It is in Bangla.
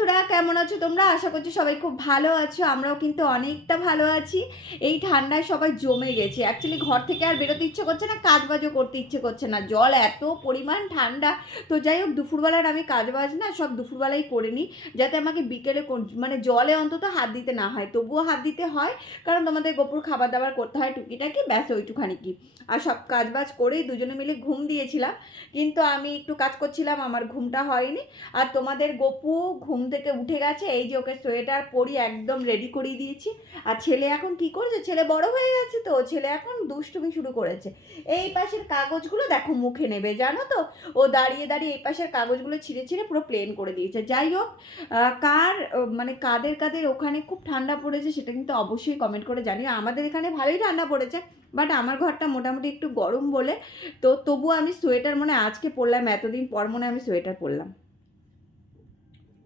বন্ধুরা, কেমন আছো তোমরা? আশা করছি সবাই খুব ভালো আছো। আমরাও কিন্তু অনেকটা ভালো আছি। এই ঠান্ডায় সবাই জমে গেছি। অ্যাকচুয়ালি ঘর থেকে আর বেরোতে ইচ্ছে করছে না, কাজবাজও করতে ইচ্ছে করছে না। জল এত পরিমাণ ঠান্ডা। তো যাই হোক, দুপুরবেলার আমি কাজবাজ না সব দুপুরবেলাই করে নিই, যাতে আমাকে বিকেলে মানে জলে অন্তত হাত দিতে না হয়। তবুও হাত দিতে হয়, কারণ তোমাদের গোপুর খাবার দাবার করতে হয় টুকিটাকি, ব্যাস ওইটুখানি কি। আর সব কাজবাজ করেই দুজনে মিলে ঘুম দিয়েছিলাম, কিন্তু আমি একটু কাজ করছিলাম, আমার ঘুমটা হয়নি। আর তোমাদের গপু ঘুম থেকে উঠে গেছে, এই যে ওকে সোয়েটার পরি একদম রেডি করিয়ে দিয়েছি। আর ছেলে এখন কি করছে, ছেলে বড় হয়ে গেছে, তো ছেলে এখন দুষ্টুমি শুরু করেছে। এই পাশের কাগজগুলো দেখো মুখে নেবে, জানো তো, ও দাঁড়িয়ে দাঁড়িয়ে এই পাশের কাগজগুলো ছিঁড়ে ছিঁড়ে পুরো প্লেন করে দিয়েছে। যাই হোক, মানে কাদের কাদের ওখানে খুব ঠান্ডা পড়েছে সেটা কিন্তু অবশ্যই কমেন্ট করে জানিও। আমাদের এখানে ভালোই ঠান্ডা পড়েছে, বাট আমার ঘরটা মোটামুটি একটু গরম বলে তো তবুও আমি সোয়েটার মনে আজকে পরলাম, এতদিন পর মনে আমি সোয়েটার পরলাম।